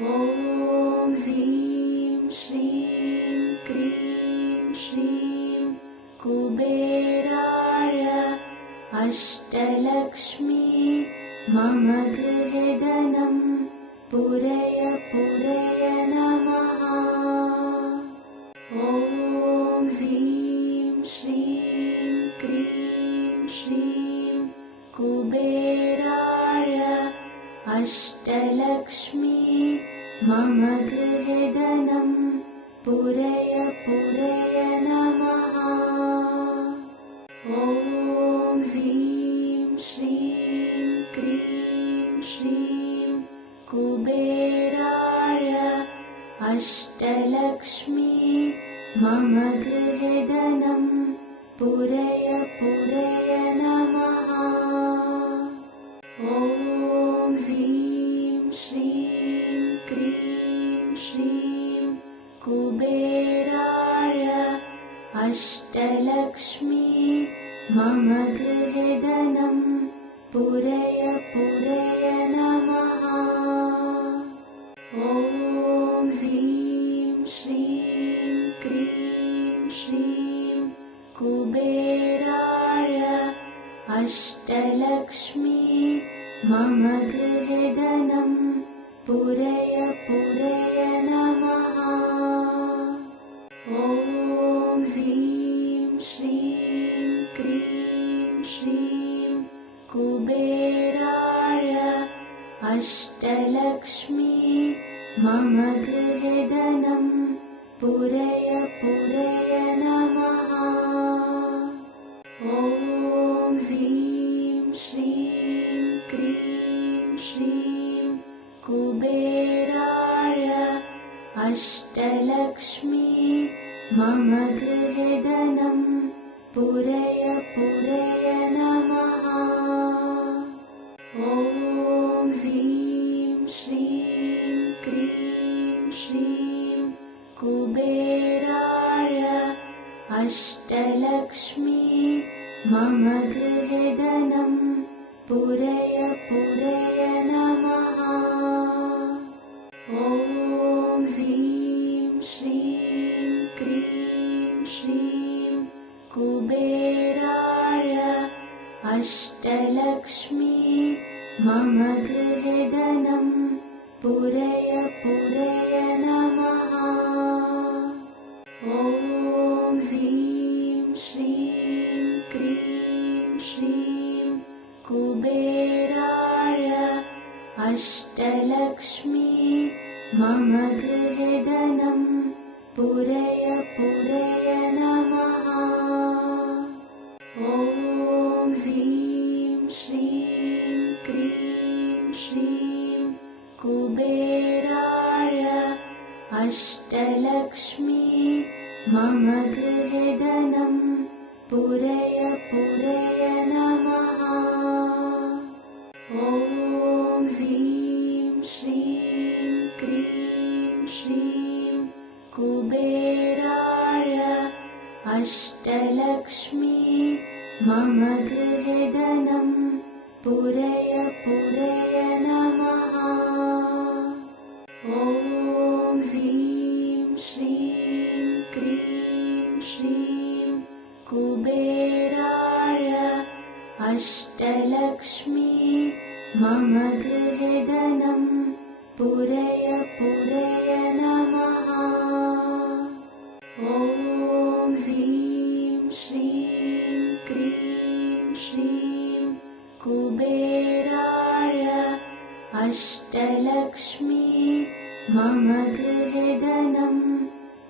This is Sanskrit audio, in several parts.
ॐ ह्रीं श्रीं क्रीं श्रीं कुबेराय अष्टलक्ष्मी मम गृहे धनं पूरय पूरय नमः। ॐ ह्रीं श्रीं क्रीं श्रीं कुबेराय अष्टलक्ष्मी मम गृहे धनं पूरय पूरय नमः। ॐ ह्रीं श्रीं क्रीं श्रीं कुबेराय अष्टलक्ष्मी मम गृहे धनं पूरय पूरय नमः। ॐ ह्रीं श्रीं क्रीं श्रीं कुबेराय अष्टलक्ष्मी मम गृहे धनं पूरय पूरय नमः। ॐ ह्रीं श्रीं क्रीं श्रीं कुबेराय अष्टलक्ष्मी मम गृहे धनं पूरय पूरय नमः। ॐ ह्रीं श्रीं क्रीं श्रीं कुबेराय अष्टलक्ष्मी मम गृहे धनं पूरय पूरय नमः। ॐ ह्रीं श्रीं क्रीं श्रीं कुबेराय अष्टलक्ष्मी मम गृहे धनं पूरय पूरय नमः। ॐ ह्रीं श्रीं क्रीं श्रीं कुबेराय अष्टलक्ष्मी मम गृहे धनं पूरय पूरय नमः। ॐ ह्रीं श्रीं क्रीं श्रीं कुबेराय अष्टलक्ष्मी मम गृहे धनं पूरय पूरय नमः। ॐ ह्रीं श्रीं क्रीं श्रीं कुबेराय अष्टलक्ष्मी मम गृहे धनं पूरय पूरय नमः। ॐ ह्रीं श्रीं क्रीं श्रीं कुबेराय अष्टलक्ष्मी मम गृहे धनं पूरय पूरय नमः। ॐ ह्रीं श्रीं क्रीं श्रीं कुबेराय अष्टलक्ष्मी मम गृहे धनं पूरय पूरय नमः। ॐ ह्रीं श्रीं क्रीं श्रीं कुबेराय अष्टलक्ष्मी मम गृहे धनं पूरय पूरय नमः। ॐ ह्रीं श्रीं क्रीं श्रीं कुबेराय अष्टलक्ष्मी मम गृहे धनं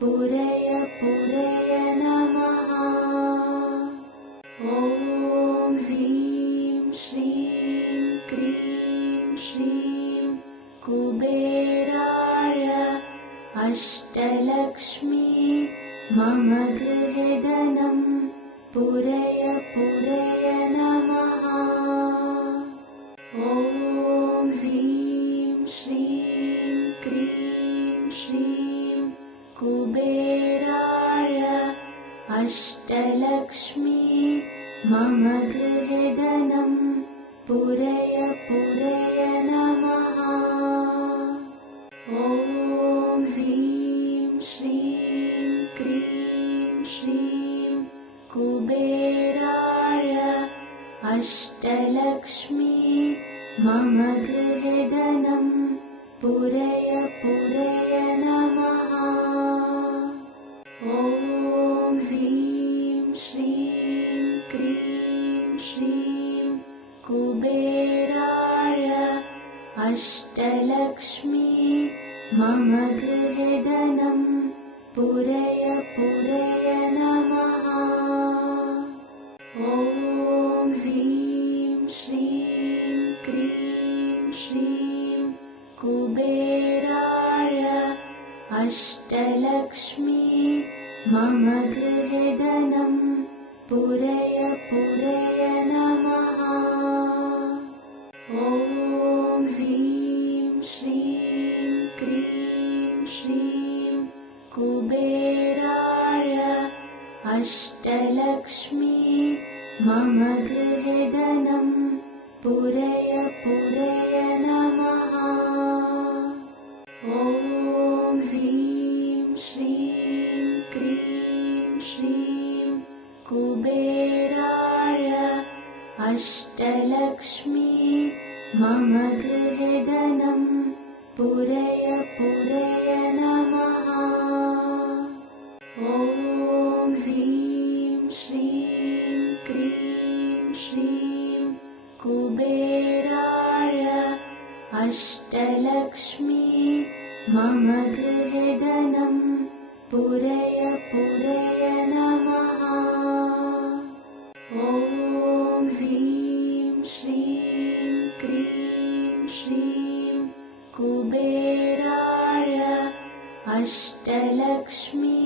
पूरय पूरय नमः। ॐ ह्रीं श्रीं क्रीं श्रीं कुबेराय अष्टलक्ष्मी मम गृहे धनं पूरय पूरय नमः। ॐ ह्रीं श्रीं क्रीं श्रीं कुबेराय अष्टलक्ष्मी मम गृहे धनं पूरय पूरय नमः। ॐ ॐ ह्रीं श्रीं क्रीं श्रीं कुबेराय अष्टलक्ष्मी मम गृहे धनं पूरय पूरय नमः। ॐ ह्रीं श्रीं क्रीं श्रीं कुबेराय अष्टलक्ष्मी मम गृहे धनं पूरय पूरय नमः। ॐ ह्रीं श्रीं क्रीं श्रीं कुबेराय अष्टलक्ष्मी मम गृहे धनं पूरय पूरय नमः। ॐ ह्रीं श्रीं क्रीं श्रीं कुबेराय अष्टलक्ष्मी मम गृहे धनं पूरय पूरय नमः। ॐ ह्रीं श्रीं क्रीं श्रीं कुबेराय अष्टलक्ष्मी मम गृहे धनं पूरय पूरय नमः। ॐ ह्रीं श्रीं क्रीं श्रीं कुबेराय अष्टलक्ष्मी मम गृहे धनं पूरय पूरय नमः। ॐ ह्रीं श्रीं क्रीं श्रीं कुबेराय अष्टलक्ष्मी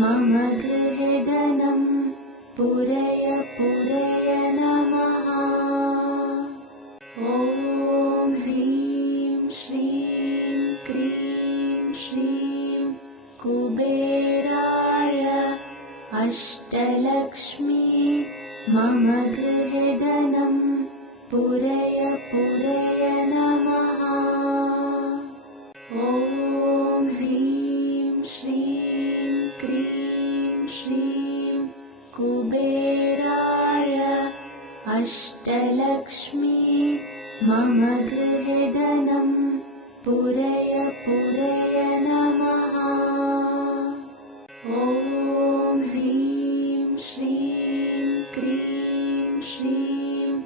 मम गृहे धनं पूरय पूरय नमः। ॐ ह्रीं श्रीं क्रीं श्रीं कुबेराय अष्टलक्ष्मी मम गृहे धनं पूरय पूरय नमः। ॐ ह्रीं श्रीं क्रीं श्रीं कुबेराय अष्टलक्ष्मी मम गृहे धनं पूरय पूरय नमः। ॐ ह्रीं श्रीं क्रीं श्रीं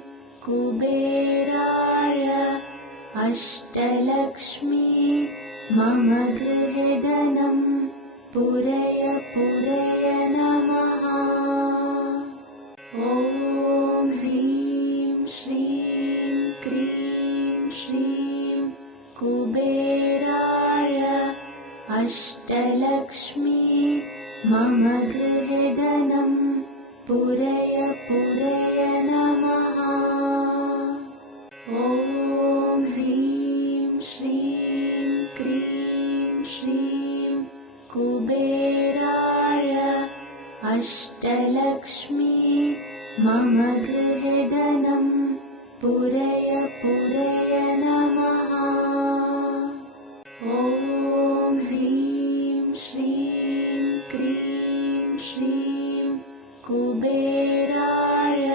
कुबेराय अष्टलक्ष्मी मम गृहे धनं पूरय पूरय नमः। ॐ ह्रीं श्रीं क्रीं श्रीं कुबेराय अष्टलक्ष्मी मम गृहे धनं पूरय पूरय नमः। ॐ ह्रीं श्रीं क्रीं श्रीं कुबेराय अष्टलक्ष्मी मम गृहे धनं पूरय पूरय नमः। ॐ ह्रीं श्रीं क्रीं श्रीं कुबेराय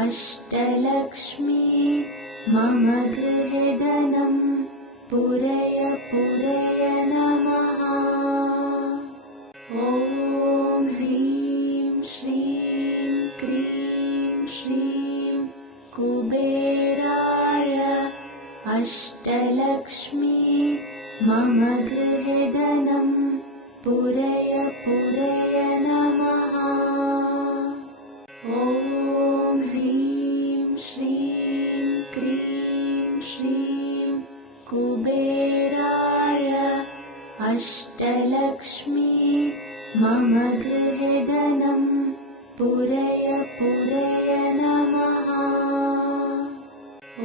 अष्टलक्ष्मी मम गृहे धनं पूरय पूरय नमः। ॐ ह्रीं श्रीं क्रीं श्रीं कुबेराय अष्टलक्ष्मी मम गृहे धनं पूरय पूरय नमः। ॐ ह्रीं श्रीं क्रीं श्रीं कुबेराय अष्टलक्ष्मी मम गृहे धनं पूरय पूरय नमः।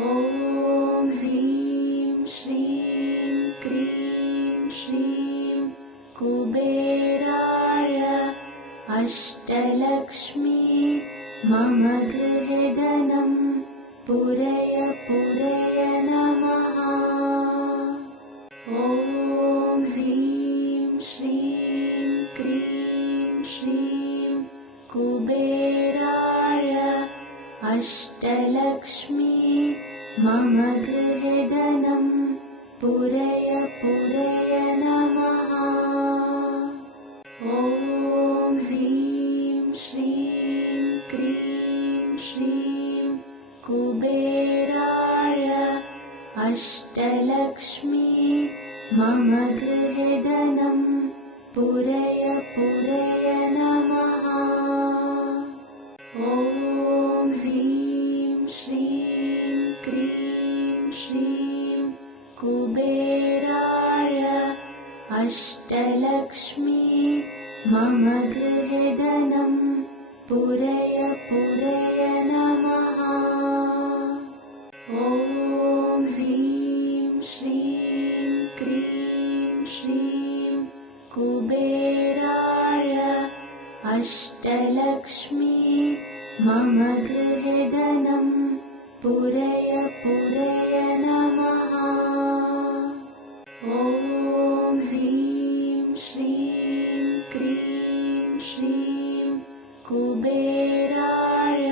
ॐ ह्रीं श्रीं क्रीं श्रीं कुबेराय अष्टलक्ष्मी मम गृहे धनं पूरय पूरय नमः। ॐ ॐ ह्रीं श्रीं क्रीं श्रीं कुबेराय अष्टलक्ष्मी मम गृहे धनं पूरय पूरय नमः। ॐ ह्रीं श्रीं क्रीं श्रीं कुबेराय अष्टलक्ष्मी मम गृहे धनं पूरय पूरय नमः। ॐ ह्रीं श्रीं क्रीं श्रीं कुबेराय अष्टलक्ष्मी मम गृहे धनं पूरय पूरय नमः। ॐ ह्रीं श्रीं क्रीं श्रीं कुबेराय अष्टलक्ष्मी मम गृहे धनं पूरय पूरय नमः। ॐ ह्रीं श्रीं क्रीं श्रीं कुबेराय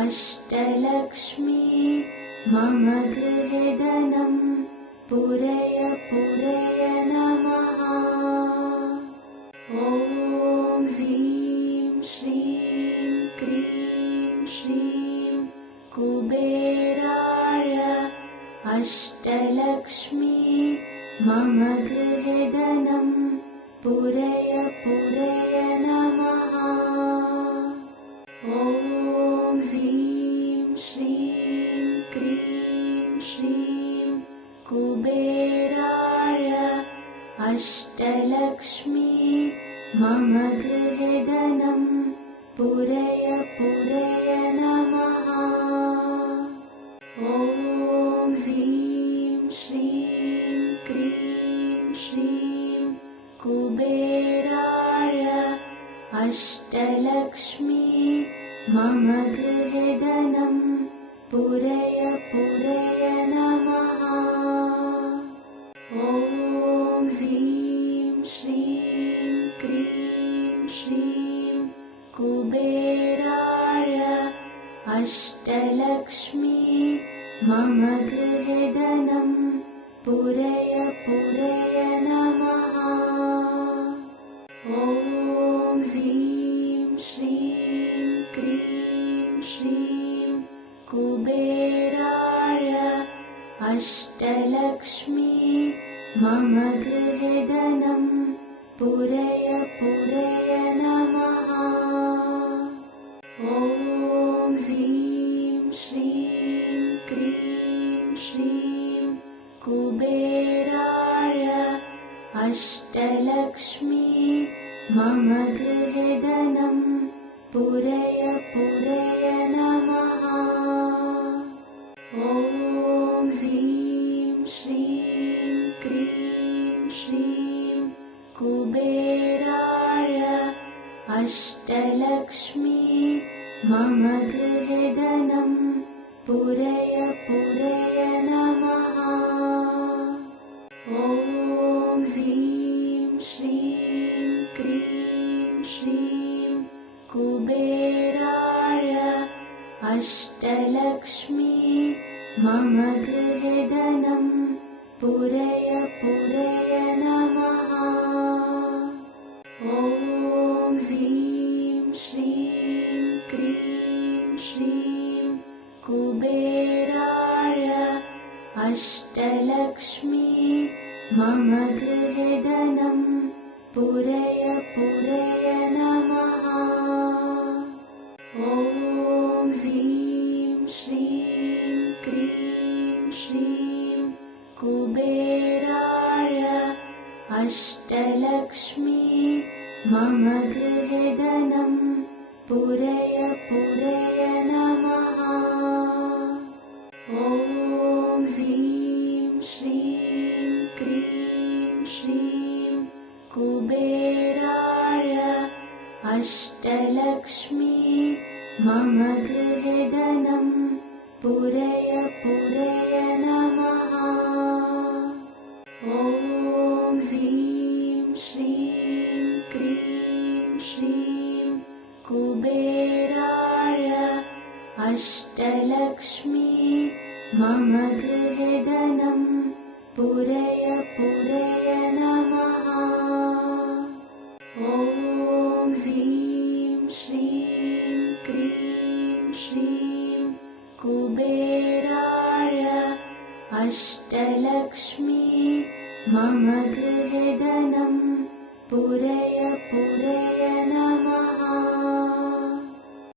अष्टलक्ष्मी मम गृहे धनं पूरय पूरय नमः। ॐ ह्रीं श्रीं क्रीं श्रीं कुबेराय अष्टलक्ष्मी मम गृहे धनं पूरय पूरय नमः। ॐ ह्रीं श्रीं क्रीं श्रीं कुबेराय अष्टलक्ष्मी मम गृहे धनं पूरय पूरय नमः। ॐ ह्रीं श्रीं क्रीं श्रीं कुबेराय अष्टलक्ष्मी मम गृहे धनं पूरय पूरय नमः। ॐ ह्रीं श्रीं क्रीं श्रीं कुबेराय अष्टलक्ष्मी मम गृहे धनं पूरय पूरय नमः। ॐ ह्रीं श्रीं क्रीं श्रीं कुबेराय अष्टलक्ष्मी मम गृहे धनं पूरय पूरय नमः। ॐ ह्रीं श्रीं क्रीं श्रीं कुबेराय अष्टलक्ष्मी मम गृहे धनं पूरय पूरय नमः। ॐ ह्रीं श्रीं क्रीं श्रीं कुबेराय अष्टलक्ष्मी मम गृहे धनं पूरय पूरय नमः। ॐ ह्रीं श्रीं क्रीं श्रीं कुबेराय अष्टलक्ष्मी मम गृहे धनं पूरय पूरय नमः। ॐ ह्रीं श्रीं क्रीं श्रीं कुबेराय अष्टलक्ष्मी मम गृहे धनं पूरय पूरय नमः। ॐ ह्रीं श्रीं क्रीं श्रीं कुबेराय अष्टलक्ष्मी मम गृहे धनं पूरय पूरय नमः। ॐ ह्रीं श्रीं क्रीं श्रीं कुबेराय अष्टलक्ष्मी मम गृहे धनं पूरय पूरय नमः। ॐ ह्रीं श्रीं क्रीं श्रीं कुबेराय अष्टलक्ष्मी मम गृहे धनं पूरय पूरय नमः। ॐ ह्रीं श्रीं क्रीं श्रीं कुबेराय अष्टलक्ष्मी मम गृहे धनं पूरय पूरय नमः।